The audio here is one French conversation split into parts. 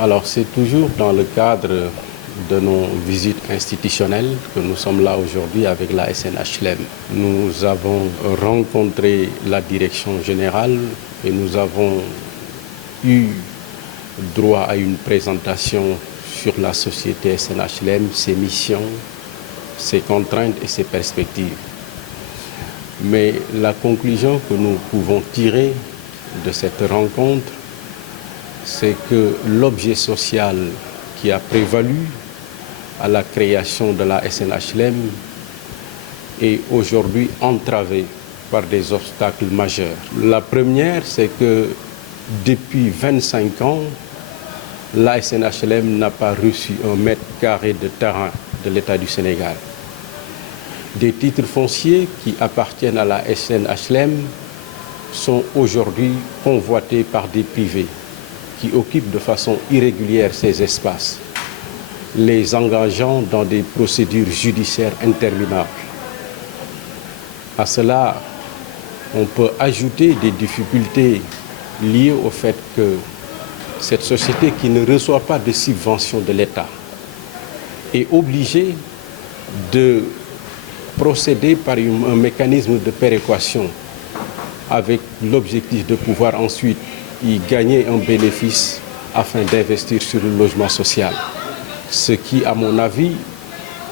Alors, c'est toujours dans le cadre de nos visites institutionnelles que nous sommes là aujourd'hui avec la SNHLM. Nous avons rencontré la direction générale et nous avons eu droit à une présentation sur la société SNHLM, ses missions, ses contraintes et ses perspectives. Mais la conclusion que nous pouvons tirer de cette rencontre, c'est que l'objet social qui a prévalu à la création de la SNHLM est aujourd'hui entravé par des obstacles majeurs. La première, c'est que depuis 25 ans, la SNHLM n'a pas reçu un mètre carré de terrain de l'État du Sénégal. Des titres fonciers qui appartiennent à la SNHLM sont aujourd'hui convoités par des privés qui occupent de façon irrégulière ces espaces, les engageant dans des procédures judiciaires interminables. À cela, on peut ajouter des difficultés liées au fait que cette société qui ne reçoit pas de subventions de l'État est obligée de procéder par un mécanisme de péréquation avec l'objectif de pouvoir ensuite y gagner un bénéfice afin d'investir sur le logement social. Ce qui, à mon avis,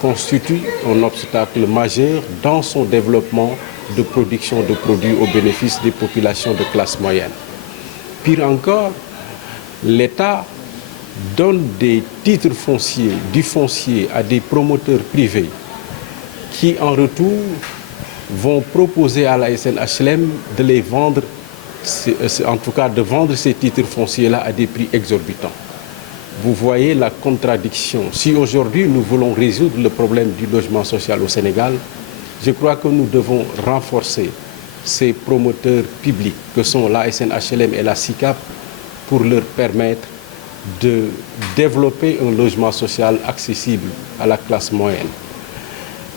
constitue un obstacle majeur dans son développement de production de produits au bénéfice des populations de classe moyenne. Pire encore, l'État donne des titres fonciers, du foncier à des promoteurs privés qui, en retour, vont proposer à la SNHLM de les vendre, en tout cas de vendre ces titres fonciers-là à des prix exorbitants. Vous voyez la contradiction. Si aujourd'hui nous voulons résoudre le problème du logement social au Sénégal, je crois que nous devons renforcer ces promoteurs publics que sont la SNHLM et la SICAP pour leur permettre de développer un logement social accessible à la classe moyenne.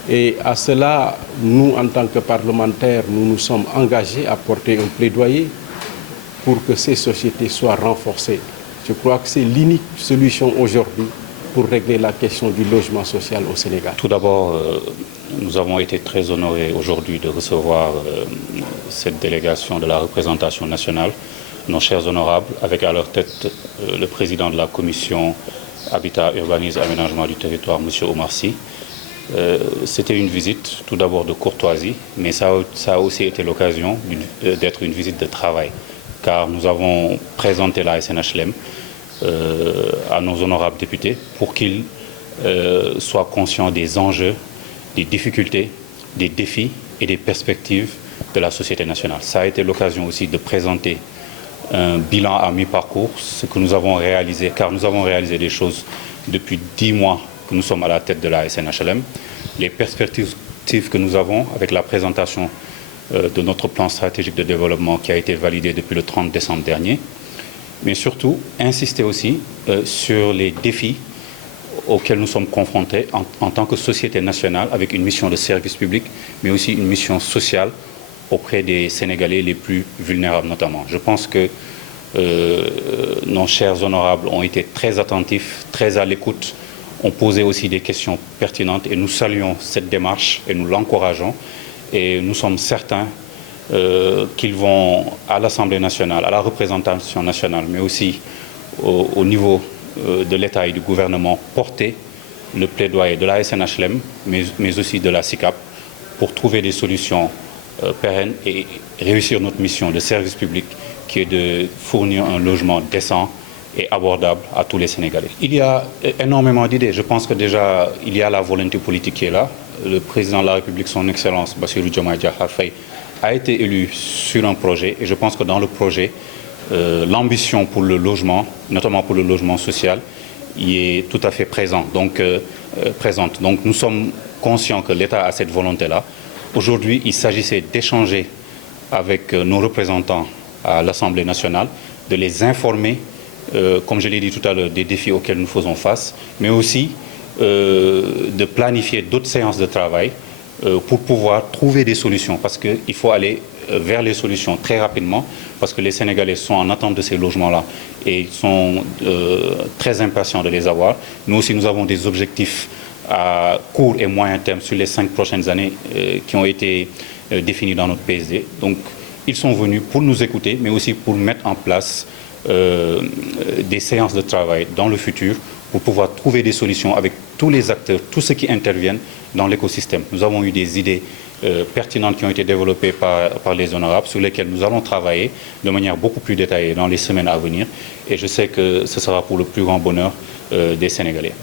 Et à cela, nous, en tant que parlementaires, nous nous sommes engagés à porter un plaidoyer pour que ces sociétés soient renforcées. Je crois que c'est l'unique solution aujourd'hui pour régler la question du logement social au Sénégal. Tout d'abord, nous avons été très honorés aujourd'hui de recevoir cette délégation de la représentation nationale, nos chers honorables, avec à leur tête le président de la commission Habitat, Urbanisme, Aménagement du territoire, M. Omar Sy. C'était une visite tout d'abord de courtoisie, mais ça a aussi été l'occasion d'être une visite de travail, car nous avons présenté la SNHLM à nos honorables députés pour qu'ils soient conscients des enjeux, des difficultés, des défis et des perspectives de la société nationale. Ça a été l'occasion aussi de présenter un bilan à mi-parcours, ce que nous avons réalisé, car nous avons réalisé des choses depuis 10 mois que nous sommes à la tête de la SNHLM, les perspectives que nous avons avec la présentation de notre plan stratégique de développement qui a été validé depuis le 30 décembre dernier, mais surtout insister aussi sur les défis auxquels nous sommes confrontés en tant que société nationale avec une mission de service public, mais aussi une mission sociale auprès des Sénégalais les plus vulnérables notamment. Je pense que nos chers honorables ont été très attentifs, très à l'écoute, ont posé aussi des questions pertinentes et nous saluons cette démarche et nous l'encourageons et nous sommes certains qu'ils vont à l'Assemblée nationale, à la représentation nationale, mais aussi au niveau de l'État et du gouvernement, porter le plaidoyer de la SNHLM, mais aussi de la SICAP, pour trouver des solutions pérennes et réussir notre mission de service public qui est de fournir un logement décent et abordable à tous les Sénégalais. Il y a énormément d'idées. Je pense que déjà, il y a la volonté politique qui est là. Le président de la République, son Excellence, Bassirou Diomaye Diakhar Faye, a été élu sur un projet. Et je pense que dans le projet, l'ambition pour le logement, notamment pour le logement social, y est tout à fait présente. Donc nous sommes conscients que l'État a cette volonté-là. Aujourd'hui, il s'agissait d'échanger avec nos représentants à l'Assemblée nationale, de les informer, comme je l'ai dit tout à l'heure, des défis auxquels nous faisons face, mais aussi de planifier d'autres séances de travail pour pouvoir trouver des solutions, parce qu'il faut aller vers les solutions très rapidement, parce que les Sénégalais sont en attente de ces logements-là et ils sont très impatients de les avoir. Nous aussi, nous avons des objectifs à court et moyen terme sur les 5 prochaines années qui ont été définis dans notre PSD. Donc, ils sont venus pour nous écouter, mais aussi pour mettre en place des séances de travail dans le futur pour pouvoir trouver des solutions avec tous les acteurs, tous ceux qui interviennent dans l'écosystème. Nous avons eu des idées pertinentes qui ont été développées par les honorables, sur lesquelles nous allons travailler de manière beaucoup plus détaillée dans les semaines à venir. Et je sais que ce sera pour le plus grand bonheur des Sénégalais.